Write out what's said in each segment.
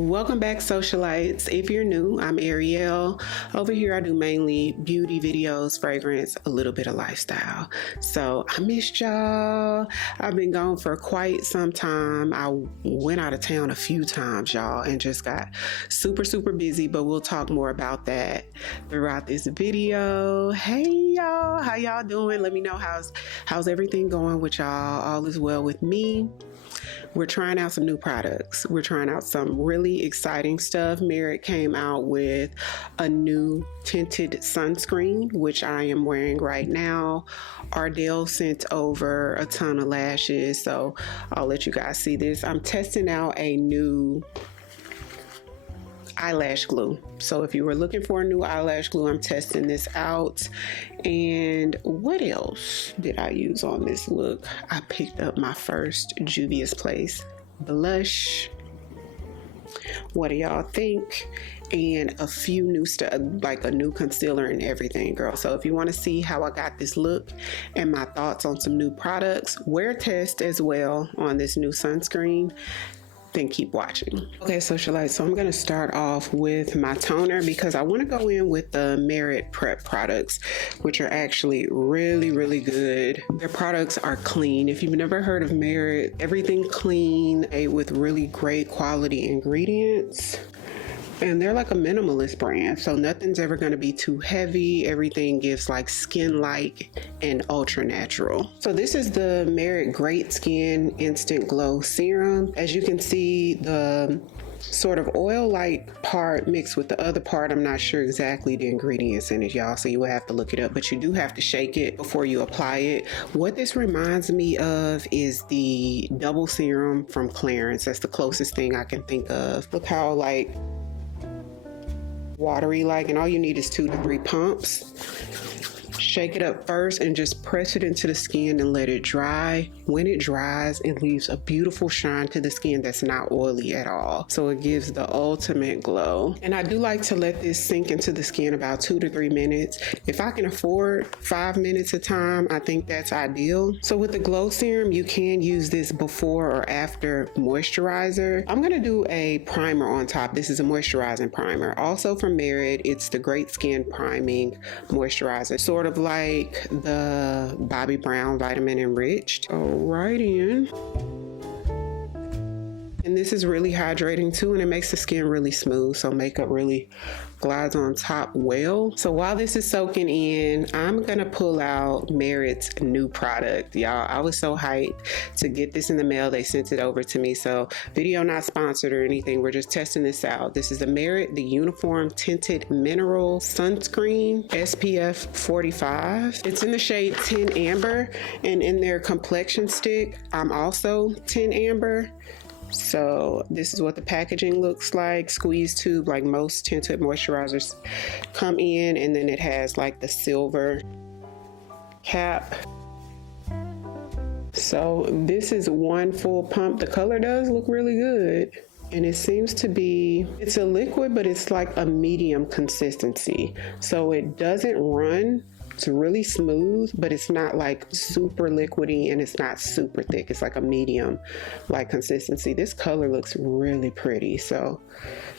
Welcome back, socialites. If you're new, I'm Ariel. Over here I do mainly beauty videos, fragrance, a little bit of lifestyle. So I missed y'all. I've been gone for quite some time. I went out of town a few times, y'all, and just got super busy, but we'll talk more about that throughout this video. Hey y'all, how y'all doing? Let me know how's everything going with y'all. All is well with me. We're trying out some new products. We're trying out some really exciting stuff. Merit came out with a new tinted sunscreen, which I am wearing right now. Ariell sent over a ton of lashes, so I'll let you guys see this. I'm testing out a new eyelash glue. So if you were looking for a new eyelash glue, I'm testing this out. And what else did I use on this look? I picked up my first Juvia's Place blush. What do y'all think? And a few new stuff, like a new concealer and everything, girl. So if you want to see how I got this look and my thoughts on some new products, wear test as well on this new sunscreen, then keep watching. Okay, socialites, so I'm gonna start off with my toner because I want to go in with the Merit Prep products, which are actually really good. Their products are clean. If you've never heard of Merit, everything clean, made with really great quality ingredients. And they're like a minimalist brand, so nothing's ever going to be too heavy. Everything gives like skin-like and ultra natural. So this is the Merit Great Skin Instant Glow Serum. As you can see, the sort of oil-like part mixed with the other part, I'm not sure exactly the ingredients in it, y'all, so you will have to look it up, but you do have to shake it before you apply it. What this reminds me of is the double serum from Clarins. That's the closest thing I can think of. Look how like watery like, and all you need is 2 to 3 pumps. Shake it up first and just press it into the skin and let it dry. When it dries, it leaves a beautiful shine to the skin that's not oily at all. So it gives the ultimate glow. And I do like to let this sink into the skin about 2 to 3 minutes. If I can afford 5 minutes of time, I think that's ideal. So with the glow serum, you can use this before or after moisturizer. I'm gonna do a primer on top. This is a moisturizing primer. Also from Merit, it's the Great Skin Priming Moisturizer. Sort of like the Bobbi Brown Vitamin Enriched. Go right in. And this is really hydrating too, and it makes the skin really smooth, so makeup really glides on top well. So while this is soaking in, I'm gonna pull out Merit's new product. Y'all, I was so hyped to get this in the mail. They sent it over to me, so video not sponsored or anything. We're just testing this out. This is the Merit, the Uniform Tinted Mineral Sunscreen, SPF 45. It's in the shade 10 Amber, and in their complexion stick, I'm also 10 Amber. So this is what the packaging looks like. Squeeze tube, like most tinted moisturizers come in, and then it has like the silver cap. So this is 1 full pump. The color does look really good, and it seems to be, it's a liquid, but it's like a medium consistency, so it doesn't run. It's really smooth, but it's not like super liquidy, and it's not super thick. It's like a medium like consistency. This color looks really pretty, so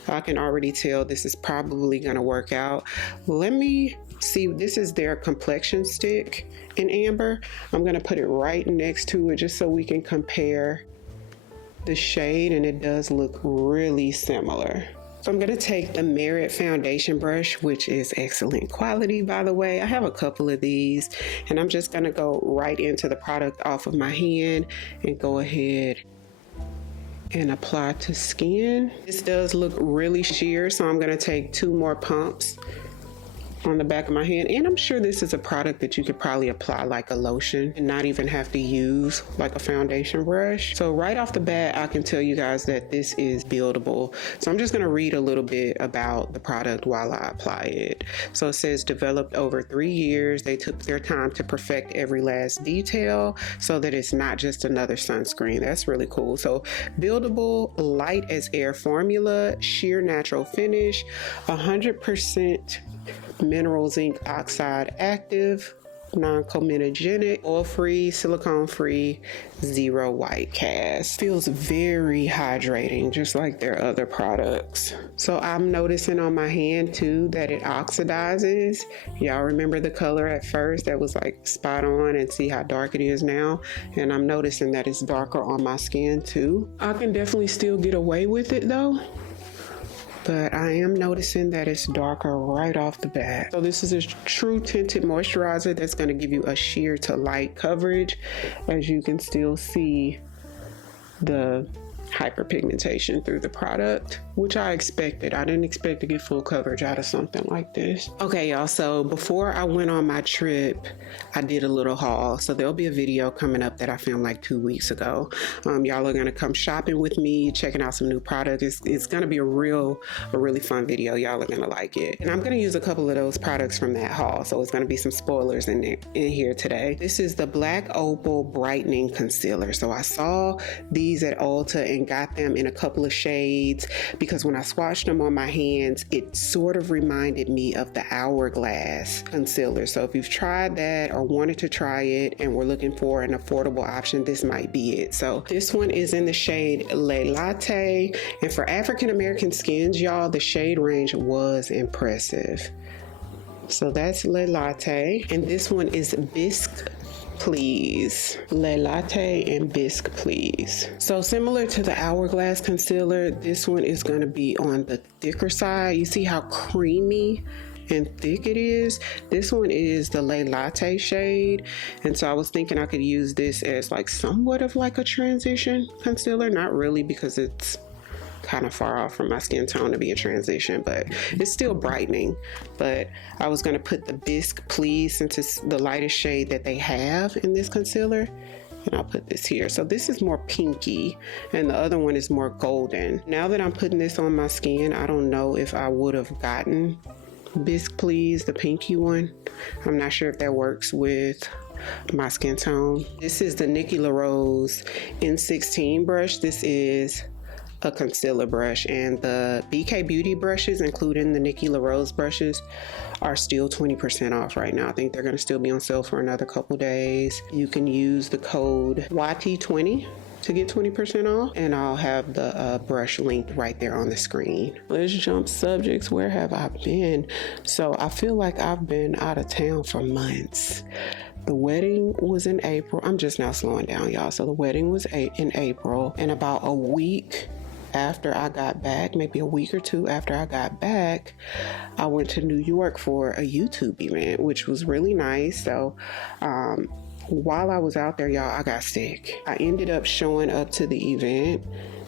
I can already tell this is probably gonna work out. Let me see. This is their complexion stick in amber. I'm gonna put it right next to it just so we can compare the shade, and it does look really similar. So I'm going to take the Merit foundation brush, which is excellent quality, by the way. I have a couple of these, and I'm just going to go right into the product off of my hand and go ahead and apply to skin. This does look really sheer, so I'm going to take 2 more pumps on the back of my hand, and I'm sure this is a product that you could probably apply like a lotion and not even have to use like a foundation brush. So right off the bat, I can tell you guys that this is buildable. So I'm just going to read a little bit about the product while I apply it. So it says, developed over 3 years, they took their time to perfect every last detail so that it's not just another sunscreen. That's really cool. So buildable, light as air formula, sheer natural finish, 100% mineral zinc oxide active, non-comedogenic, oil-free, silicone-free, zero white cast. Feels very hydrating, just like their other products. So I'm noticing on my hand too that it oxidizes. Y'all remember the color at first that was like spot on, and see how dark it is now? And I'm noticing that it's darker on my skin too. I can definitely still get away with it though, but I am noticing that it's darker right off the bat. So this is a true tinted moisturizer that's going to give you a sheer to light coverage. As you can still see the hyperpigmentation through the product, which I expected. I didn't expect to get full coverage out of something like this. Okay, y'all, so before I went on my trip, I did a little haul. So there'll be a video coming up that I filmed like 2 weeks ago. Y'all are gonna come shopping with me, checking out some new products. It's gonna be a really fun video. Y'all are gonna like it. And I'm gonna use a couple of those products from that haul. So it's gonna be some spoilers in here today. This is the Black Opal Brightening Concealer. So I saw these at Ulta and got them in a couple of shades because when I swatched them on my hands, it sort of reminded me of the Hourglass concealer. So if you've tried that or wanted to try it and were looking for an affordable option, this might be it. So this one is in the shade Le Latte, and for African American skins, y'all, the shade range was impressive. So that's Le Latte, and this one is Bisque Please. Le Latte and Bisque Please. So similar to the Hourglass concealer, this one is going to be on the thicker side. You see how creamy and thick it is? This one is the Le Latte shade, and so I was thinking I could use this as like somewhat of like a transition concealer. Not really, because it's kind of far off from my skin tone to be a transition, but it's still brightening. But I was going to put the Bisque Please, since it's the lightest shade that they have in this concealer, and I'll put this here. So this is more pinky and the other one is more golden. Now that I'm putting this on my skin, I don't know if I would have gotten Bisque Please, the pinky one. I'm not sure if that works with my skin tone. This is the Nikki LaRose N16 brush. This is a concealer brush, and the BK Beauty brushes, including the Nikki LaRose brushes, are still 20% off right now. I think they're going to still be on sale for another couple days. You can use the code YT20 to get 20% off, and I'll have the brush linked right there on the screen. Let's jump subjects. Where have I been? So I feel like I've been out of town for months. The wedding was in April. I'm just now slowing down, y'all. So the wedding was in April, and about a week after I got back, maybe a week or two after I got back, I went to New York for a YouTube event, which was really nice. So while I was out there, y'all, I got sick. I ended up showing up to the event,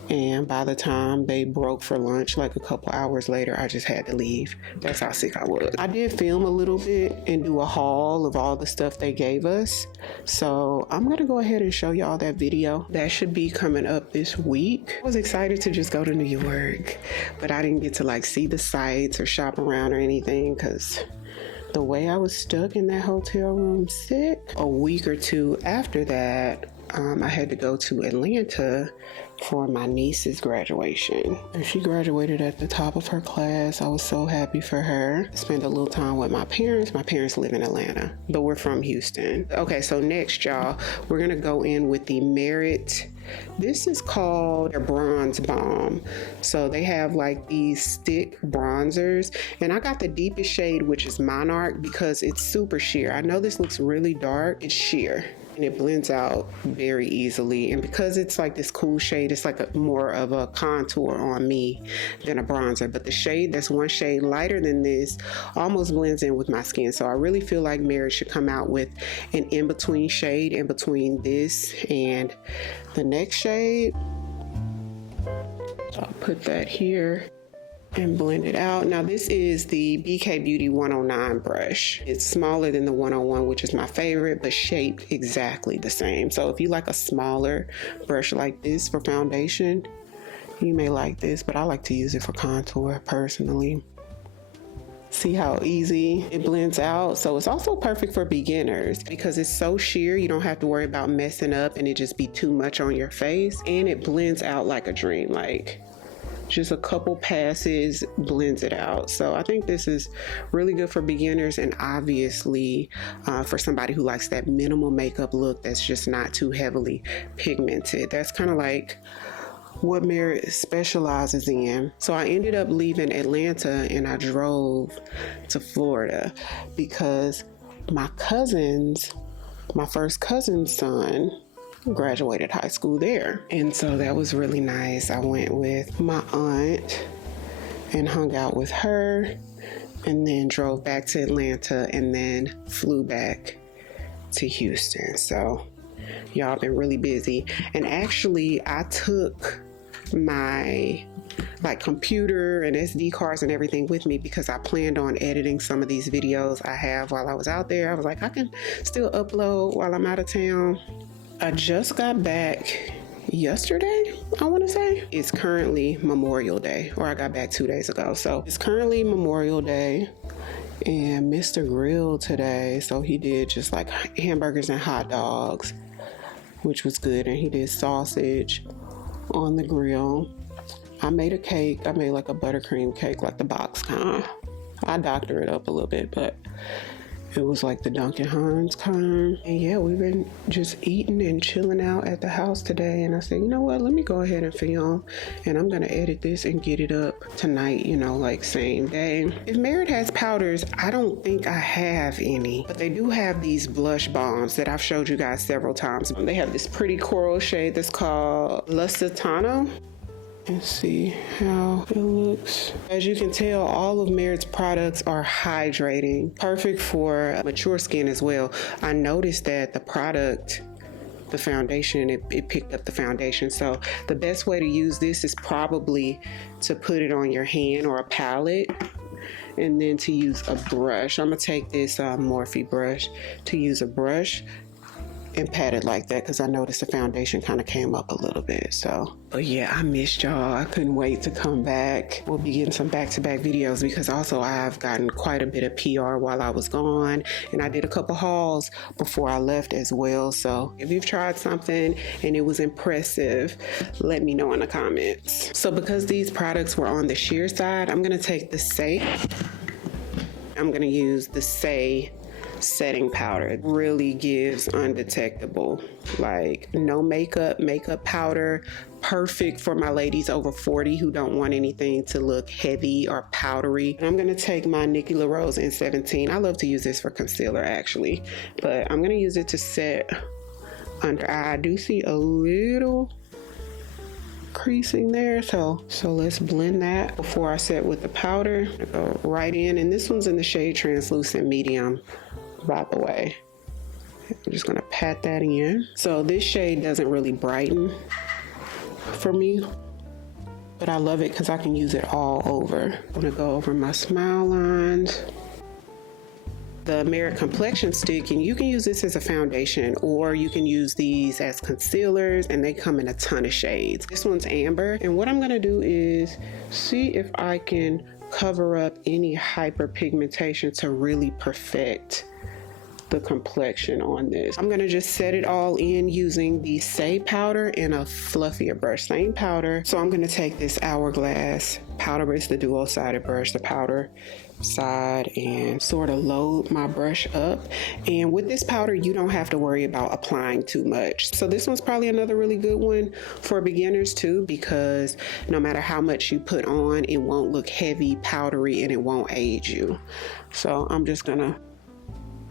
and by the time they broke for lunch, like a couple hours later, I just had to leave. That's how sick I was. I did film a little bit and do a haul of all the stuff they gave us. So I'm gonna go ahead and show y'all that video. That should be coming up this week. I was excited to just go to New York, but I didn't get to like see the sights or shop around or anything because the way I was stuck in that hotel room sick. A week or two after that, I had to go to Atlanta for my niece's graduation. And she graduated at the top of her class. I was so happy for her. Spent a little time with my parents. My parents live in Atlanta, but we're from Houston. Okay, so next, y'all, we're gonna go in with the Merit. This is called their Bronze Balm. So they have like these stick bronzers, and I got the deepest shade, which is Monarch, because it's super sheer. I know this looks really dark. It's sheer, and it blends out very easily. And because it's like this cool shade, it's like more of a contour on me than a bronzer. But the shade that's one shade lighter than this almost blends in with my skin. So I really feel like Merit should come out with an in-between shade in between this and the next shade. So I'll put that here and blend it out. Now this is the BK Beauty 109 brush. It's smaller than the 101, which is my favorite, but shaped exactly the same. So if you like a smaller brush like this for foundation, you may like this, but I like to use it for contour personally. See how easy it blends out? So it's also perfect for beginners because it's so sheer, you don't have to worry about messing up and it just be too much on your face, and it blends out like a dream. Like, just a couple passes blends it out. So I think this is really good for beginners, and obviously for somebody who likes that minimal makeup look that's just not too heavily pigmented. That's kind of like what Merit specializes in. So I ended up leaving Atlanta and I drove to Florida because my first cousin's son graduated high school there. And so that was really nice. I went with my aunt and hung out with her, and then drove back to Atlanta and then flew back to Houston. So y'all been really busy. And actually I took my computer and SD cards and everything with me because I planned on editing some of these videos I have while I was out there. I was like, I can still upload while I'm out of town. I just got back yesterday, I want to say. It's currently Memorial Day, or I got back 2 days ago. So it's currently Memorial Day, and Mr. Grill today, so he did just like hamburgers and hot dogs, which was good, and he did sausage on the grill. I made a cake. I made like a buttercream cake, like the box kind. I doctor it up a little bit, but it was like the Duncan Hines kind. And yeah, we've been just eating and chilling out at the house today. And I said, you know what, let me go ahead and film. And I'm gonna edit this and get it up tonight, you know, like same day. If Merit has powders, I don't think I have any. But they do have these blush balms that I've showed you guys several times. They have this pretty coral shade that's called Lustiano. Let's see how it looks. As you can tell, all of Merit's products are hydrating, perfect for mature skin as well. I noticed that the product, the foundation, it picked up the foundation. So the best way to use this is probably to put it on your hand or a palette, and then to use a brush. I'm gonna take this Morphe brush to use a brush and pat it like that, because I noticed the foundation kind of came up a little bit. So, but yeah, I missed y'all. I couldn't wait to come back. We'll be getting some back-to-back videos, because also I've gotten quite a bit of PR while I was gone, and I did a couple hauls before I left as well. So if you've tried something and it was impressive, let me know in the comments. So because these products were on the sheer side, I'm gonna take the I'm gonna use the Say setting powder. It really gives undetectable, like no makeup powder, perfect for my ladies over 40 who don't want anything to look heavy or powdery. And I'm gonna take my Nikki LaRose N17. I love to use this for concealer actually, but I'm gonna use it to set under eye. I do see a little creasing there, so let's blend that before I set with the powder. I go right in, and this one's in the shade Translucent Medium, by the way. I'm just gonna pat that in. So this shade doesn't really brighten for me, but I love it because I can use it all over. I'm gonna go over my smile lines. The Merit Complexion stick, and you can use this as a foundation, or you can use these as concealers, and they come in a ton of shades. This one's amber, and what I'm gonna do is see if I can cover up any hyperpigmentation to really perfect the complexion on this. I'm gonna just set it all in using the Say powder and a fluffier brush. Same powder. So I'm gonna take this Hourglass powder brush, the dual-sided brush, the powder side, and sort of load my brush up. And with this powder, you don't have to worry about applying too much. So this one's probably another really good one for beginners too, because no matter how much you put on, it won't look heavy, powdery, and it won't age you. So I'm just gonna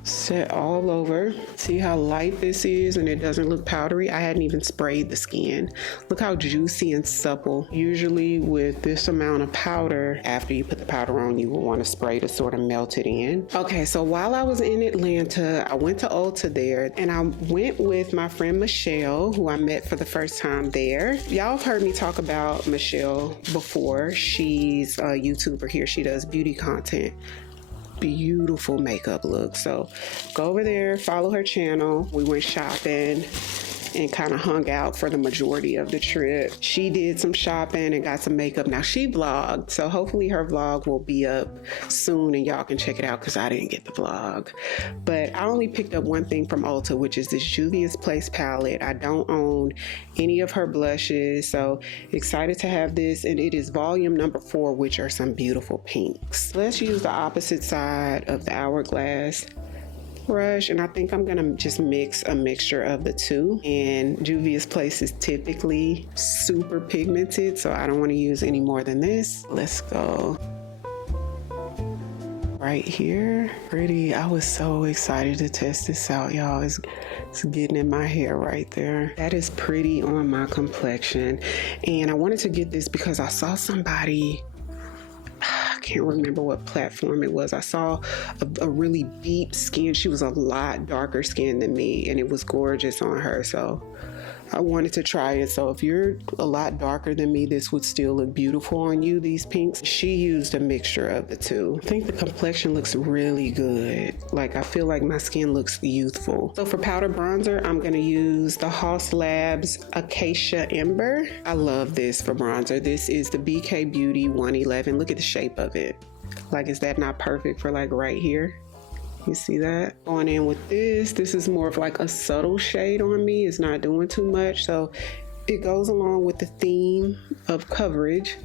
set all over. See how light this is, and it doesn't look powdery. I hadn't even sprayed the skin. Look how juicy and supple. Usually with this amount of powder, after you put the powder on, you will want to spray to sort of melt it in. Okay, so while I was in Atlanta, I went to Ulta there, and I went with my friend Michelle, who I met for the first time there. Y'all have heard me talk about Michelle before. She's a YouTuber here. She does beauty content. Beautiful makeup look. So go over there, follow her channel. We went shopping, and kind of hung out for the majority of the trip. She did some shopping and got some makeup. Now she vlogged, so hopefully her vlog will be up soon and y'all can check it out because I didn't get the vlog. But I only picked up one thing from Ulta, which is this Juvia's Place palette. I don't own any of her blushes, so excited to have this, and it is volume number 4, which are some beautiful pinks. Let's use the opposite side of the hourglass brush, and I think I'm gonna just mix a mixture of the two. And Juvia's Place is typically super pigmented, so I don't want to use any more than this. Let's go right here. Pretty. I was so excited to test this out, y'all. It's getting in my hair right there. That is pretty on my complexion, and I wanted to get this because I saw somebody, I can't remember what platform it was. I saw a really deep skin. She was a lot darker skin than me, and it was gorgeous on her, so I wanted to try it. So if you're a lot darker than me, this would still look beautiful on you, these pinks. She used a mixture of the two. I think the complexion looks really good. Like, I feel like my skin looks youthful. So for powder bronzer, I'm gonna use the Haus Labs Acacia Ember. I love this for bronzer. This is the BK Beauty 111. Look at the shape of it. Like, is that not perfect for like right here? You see that? Going in with this is more of like a subtle shade on me. It's not doing too much, so it goes along with the theme of coverage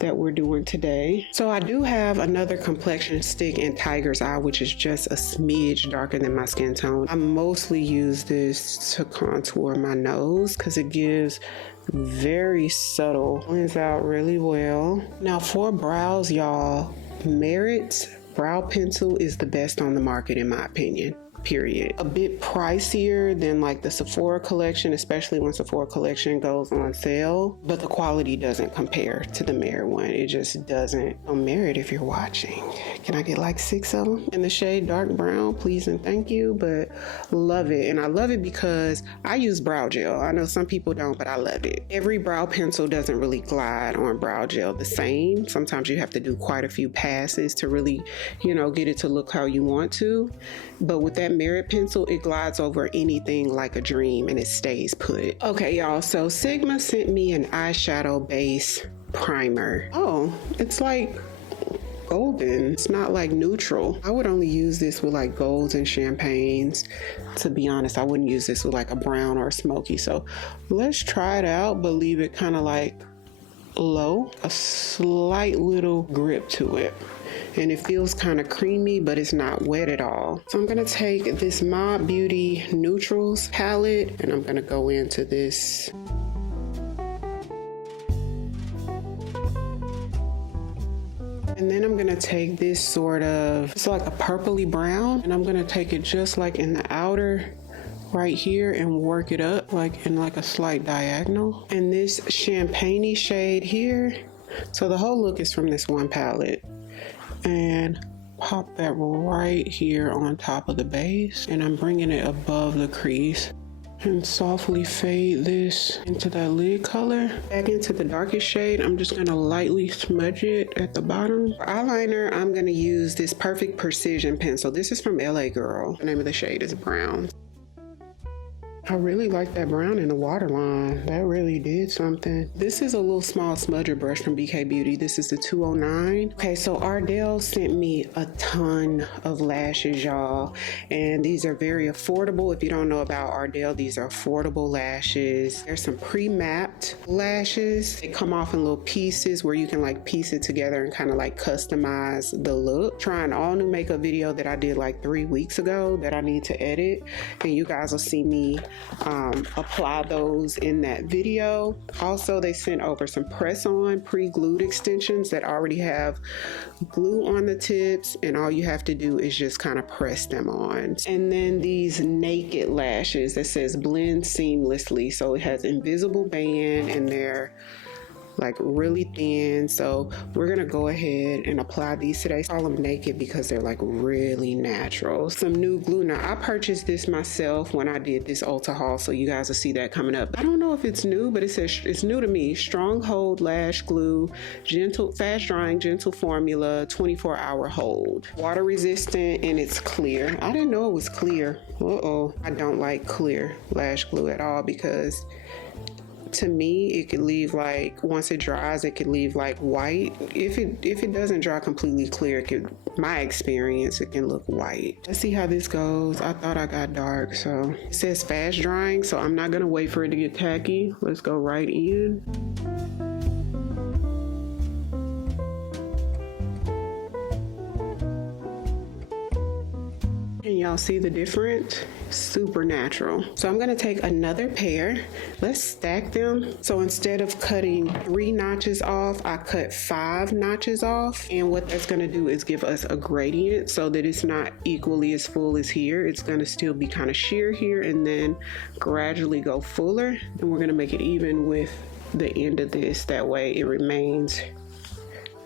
that we're doing today. So I do have another complexion stick in Tiger's Eye, which is just a smidge darker than my skin tone. I mostly use this to contour my nose because it gives very subtle, blends out really well. Now for brows, y'all, Merit's brow pencil is the best on the market in my opinion, period. A bit pricier than like the Sephora collection, especially when Sephora collection goes on sale, but the quality doesn't compare to the Merit one. It just doesn't. Oh, Merit, if you're watching, can I get like 6 of them in the shade dark brown, please and thank you? But love it, and I love it because I use brow gel. I know some people don't, but I love it. Every brow pencil doesn't really glide on brow gel the same. Sometimes you have to do quite a few passes to really, you know, get it to look how you want to. But with that Merit pencil, it glides over anything like a dream and it stays put. Okay, y'all, so Sigma sent me an eyeshadow base primer. Oh, it's like golden. It's not like neutral. I would only use this with like golds and champagnes. To be honest, I wouldn't use this with like a brown or a smoky. So let's try it out, but leave it kind of like low, a slight little grip to it. And it feels kind of creamy, but it's not wet at all. So I'm gonna take this Mob Beauty Neutrals palette and I'm gonna go into this. And then I'm gonna take this sort of, it's like a purpley brown, and I'm gonna take it just like in the outer right here and work it up like in like a slight diagonal. And this champagne-y shade here, so the whole look is from this one palette. And pop that right here on top of the base, and I'm bringing it above the crease and softly fade this into that lid color. Back into the darkest shade, I'm just gonna lightly smudge it at the bottom. For eyeliner, I'm gonna use this Perfect Precision pencil. This is from LA Girl. The name of the shade is Brown. I really like that brown in the waterline. That really did something. This is a little small smudger brush from BK Beauty. This is the 209. Okay, so Ariell sent me a ton of lashes, y'all. And these are very affordable. If you don't know about Ariell, these are affordable lashes. There's some pre-mapped lashes. They come off in little pieces where you can like piece it together and kind of like customize the look. Trying all new makeup video that I did like 3 weeks ago that I need to edit. And you guys will see me apply those in that video. Also, they sent over some press-on pre-glued extensions that already have glue on the tips, and all you have to do is just kind of press them on. And then these naked lashes that says blend seamlessly, so it has invisible band and they're like really thin. So we're gonna go ahead and apply these today. I call them naked because they're like really natural. Some new glue. Now I purchased this myself when I did this Ulta haul, so you guys will see that coming up. I don't know if it's new, but it says it's new to me. Stronghold lash glue, gentle, fast drying, gentle formula, 24-hour hold. Water resistant, and it's clear. I didn't know it was clear. I don't like clear lash glue at all, because to me it could leave, like, once it dries it could leave like white. If it doesn't dry completely clear, it could, my experience, it can look white. Let's see how this goes. I thought I got dark, so it says fast drying, so I'm not gonna wait for it to get tacky. Let's go right in. Can y'all see the difference? Super natural. So I'm gonna take another pair. Let's stack them. So instead of cutting 3 notches off, I cut 5 notches off. And what that's gonna do is give us a gradient so that it's not equally as full as here. It's gonna still be kind of sheer here and then gradually go fuller. And we're gonna make it even with the end of this. That way it remains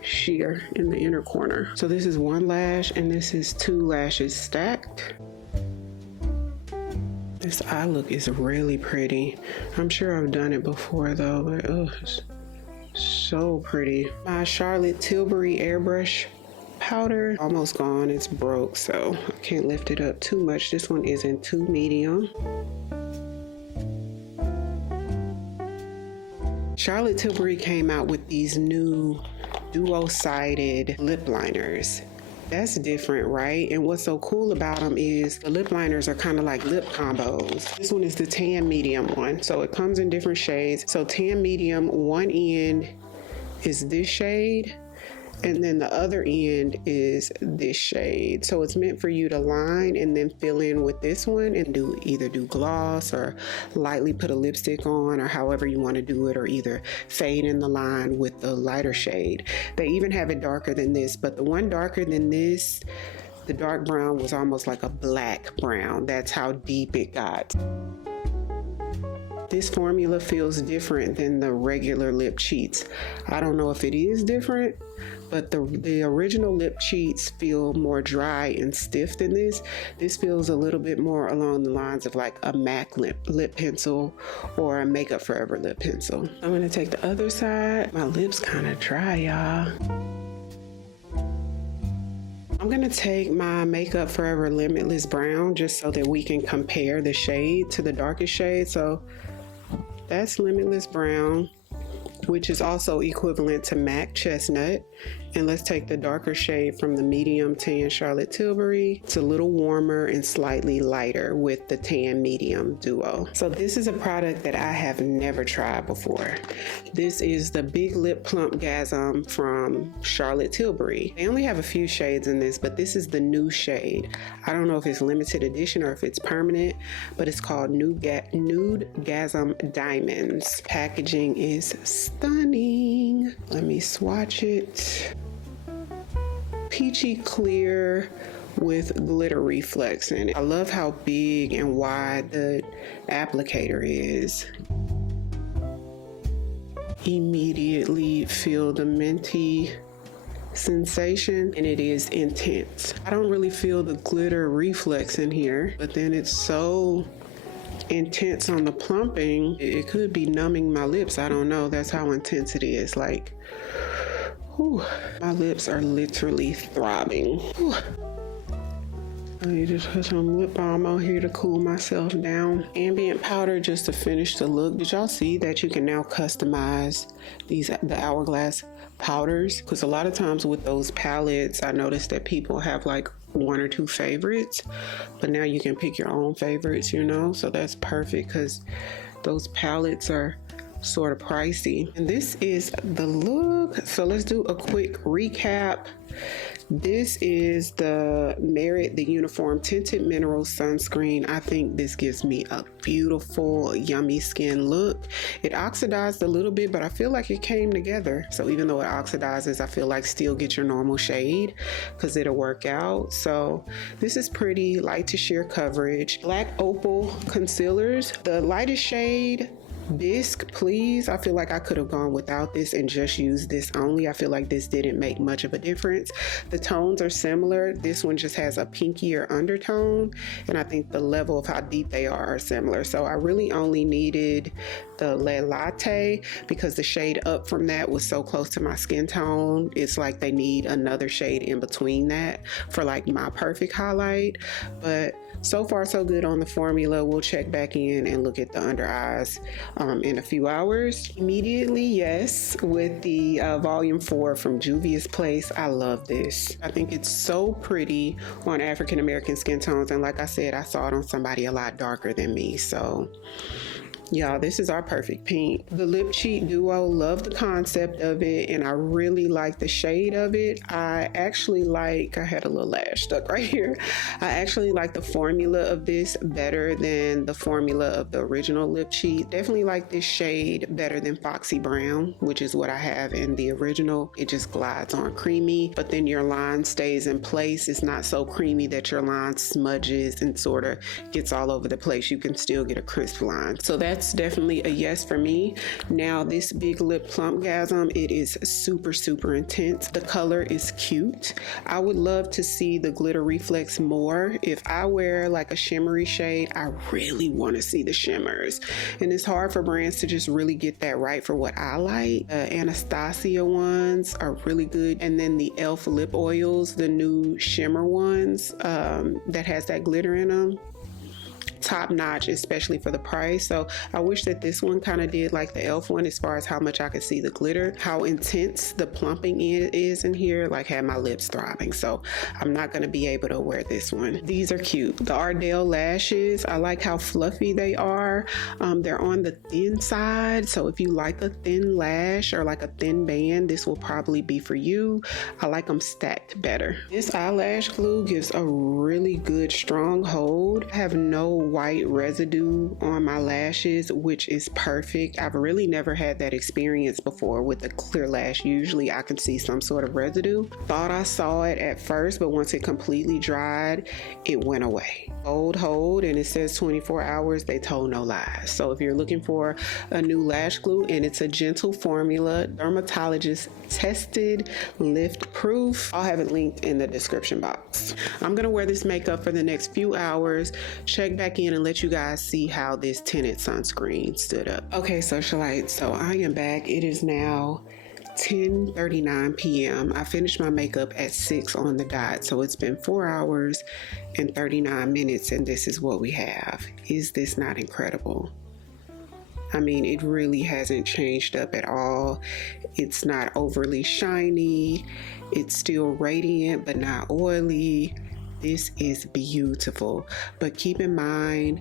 sheer in the inner corner. So this is 1 lash and this is 2 lashes stacked. This eye look is really pretty. I'm sure I've done it before though, but it's so pretty. My Charlotte Tilbury airbrush powder, almost gone. It's broke, so I can't lift it up too much. This one is in 2 medium. Charlotte Tilbury came out with these new duo-sided lip liners. That's different, right? And what's so cool about them is the lip liners are kind of like lip combos. This one is the tan medium one, so it comes in different shades. So tan medium, one end is this shade, and then the other end is this shade. So it's meant for you to line and then fill in with this one and either do gloss or lightly put a lipstick on, or however you want to do it, or either fade in the line with the lighter shade. They even have it darker than this, but the one darker than this, the dark brown, was almost like a black brown. That's how deep it got. This formula feels different than the regular lip cheats. I don't know if it is different, but the original lip cheats feel more dry and stiff than this. This feels a little bit more along the lines of like a MAC lip pencil or a Makeup Forever lip pencil. I'm gonna take the other side. My lips kind of dry, y'all. I'm gonna take my Makeup Forever Limitless Brown just so that we can compare the shade to the darkest shade. So that's Limitless Brown, which is also equivalent to MAC Chestnut. And let's take the darker shade from the medium tan Charlotte Tilbury. It's a little warmer and slightly lighter with the tan medium duo. So this is a product that I have never tried before. This is the Big Lip Plump Gasm from Charlotte Tilbury. They only have a few shades in this, but this is the new shade. I don't know if it's limited edition or if it's permanent, but it's called Nude Gasm Diamonds. Packaging is stunning. Let me swatch it. Peachy clear with glitter reflex in it. I love how big and wide the applicator is. Immediately feel the minty sensation, and it is intense. I don't really feel the glitter reflex in here, but then it's so intense on the plumping, it could be numbing my lips. I don't know. That's how intense it is. Like, whew, my lips are literally throbbing. Whew. I need to put some lip balm on here to cool myself down. Ambient powder just to finish the look. Did y'all see that you can now customize the hourglass powders? Because a lot of times with those palettes, I noticed that people have like 1 or 2 favorites, but now you can pick your own favorites, you know? So that's perfect because those palettes are sort of pricey. And this is the look. So let's do a quick recap. This is the Merit, the Uniform Tinted Mineral Sunscreen. I think this gives me a beautiful, yummy skin look. It oxidized a little bit, but I feel like it came together. So even though it oxidizes, I feel like still get your normal shade because it'll work out. So this is pretty light to sheer coverage. Black Opal concealers. The lightest shade Bisque, please. I feel like I could have gone without this and just used this only. I feel like this didn't make much of a difference. The tones are similar. This one just has a pinkier undertone, and I think the level of how deep they are similar. So I really only needed the Le Latte because the shade up from that was so close to my skin tone. It's like they need another shade in between that for like my perfect highlight. But so far so good on the formula. We'll check back in and look at the under eyes in a few hours. Immediately, yes, with the volume 4 from Juvia's Place. I love this. I think it's so pretty on African American skin tones, and like I said, I saw it on somebody a lot darker than me, so y'all, this is our perfect pink. The Lip Cheat Duo, love the concept of it, and I really like the shade of it. I actually like, I had a little lash stuck right here. I actually like the formula of this better than the formula of the original Lip Cheat. Definitely like this shade better than Foxy Brown, which is what I have in the original. It just glides on creamy, but then your line stays in place. It's not so creamy that your line smudges and sort of gets all over the place. You can still get a crisp line. So that's definitely a yes for me. Now this Big Lip Plumpgasm, it is super intense. The color is cute. I would love to see the glitter reflex more. If I wear like a shimmery shade, I really want to see the shimmers, and it's hard for brands to just really get that right for what I like. Anastasia ones are really good, and then the e.l.f. lip oils, the new shimmer ones that has that glitter in them, top notch, especially for the price. So I wish that this one kind of did like the e.l.f. one as far as how much I could see the glitter, how intense the plumping is in here, like had my lips throbbing. So I'm not going to be able to wear this one. These are cute. The Ariell lashes, I like how fluffy they are. They're on the thin side, so if you like a thin lash or like a thin band, this will probably be for you. I like them stacked better. This eyelash glue gives a really good strong hold. I have no white residue on my lashes, which is perfect. I've really never had that experience before with a clear lash. Usually I can see some sort of residue. Thought I saw it at first, but once it completely dried, it went away. Hold, and it says 24 hours. They told no lies. So if you're looking for a new lash glue, and it's a gentle formula, dermatologist tested, lift proof, I'll have it linked in the description box. I'm gonna wear this makeup for the next few hours, check back in and let you guys see how this tinted sunscreen stood up. Okay, socialites, so I am back. It is now 10:39 p.m. I finished my makeup at 6 on the dot, so it's been 4 hours and 39 minutes, and this is what we have. Is this not incredible? I mean, it really hasn't changed up at all. It's not overly shiny. It's still radiant, but not oily. This is beautiful. But keep in mind,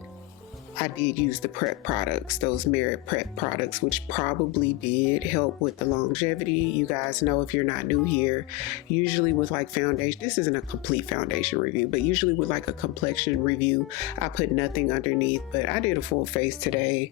I did use the prep products, those Merit prep products, which probably did help with the longevity. You guys know, if you're not new here, usually with like foundation, this isn't a complete foundation review, but usually with like a complexion review, I put nothing underneath, but I did a full face today.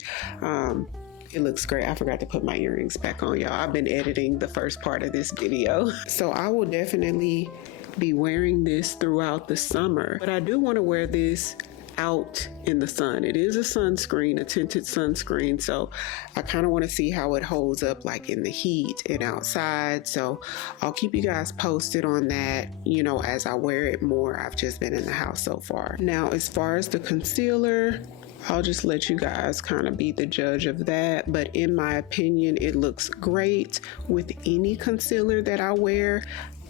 It looks great. I forgot to put my earrings back on, y'all. I've been editing the first part of this video. So I will definitely be wearing this throughout the summer, but I do want to wear this out in the sun. It is a sunscreen, a tinted sunscreen, so I kind of want to see how it holds up like in the heat and outside. So I'll keep you guys posted on that, you know, as I wear it more. I've just been in the house so far. Now, as far as the concealer, I'll just let you guys kind of be the judge of that, but in my opinion, it looks great. With any concealer that I wear,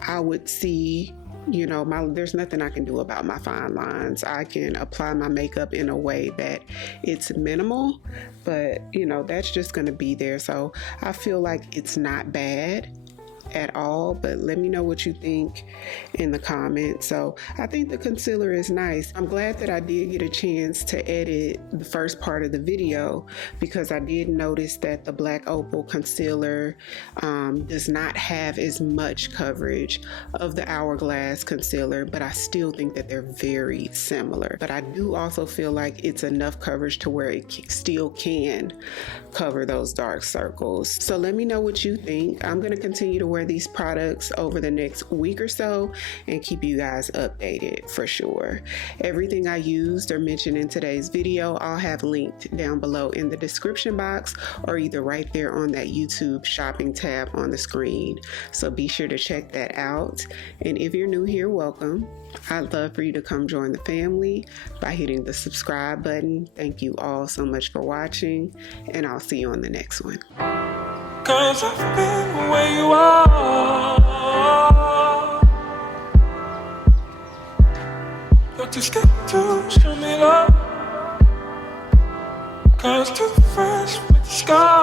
I would see, you know, there's nothing I can do about my fine lines. I can apply my makeup in a way that it's minimal, but you know, that's just going to be there. So I feel like it's not bad at all, but let me know what you think in the comments. So I think the concealer is nice. I'm glad that I did get a chance to edit the first part of the video, because I did notice that the Black Opal concealer does not have as much coverage of the Hourglass concealer, but I still think that they're very similar. But I do also feel like it's enough coverage to where it still can cover those dark circles. So let me know what you think. I'm going to continue to wear these products over the next week or so and keep you guys updated for sure. Everything I used or mentioned in today's video, I'll have linked down below in the description box or either right there on that YouTube shopping tab on the screen. So be sure to check that out. And if you're new here, welcome. I'd love for you to come join the family by hitting the subscribe button. Thank you all so much for watching, and I'll see you on the next one. 'Cause I've been where you are. You're too scared to show me love. 'Cause too fresh with the sky.